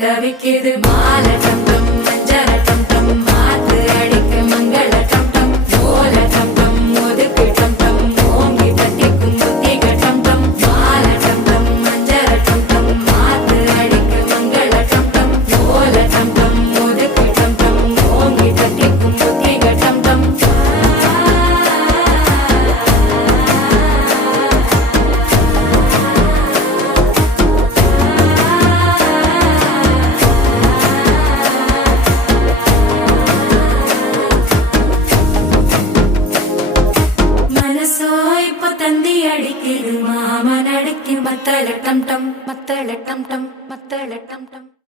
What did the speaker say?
தவிக்குது மால டம் டம் மஞ்சள டம் டம் மாத்து அடிக்க மங்கள டம் டம் ஓல டம் டம் ஒதுக்கு டம் டம் ஓங்கி தட்டிக்கும் புத்திக டம் டம் மால டம் டம் மஞ்சள டம் டம் மாத்து அடிக்க மங்கள டம் டம் ஓல டம் டம் ஒதுக்கு டம் டம் ஓங்கி தட்டிக்கும் புத்திக டம் டம் தந்தி அடிக்குது மாமன் அடிக்கும் மத்தள டம் டம் மத்தள டம் டம் மத்தள டம் டம்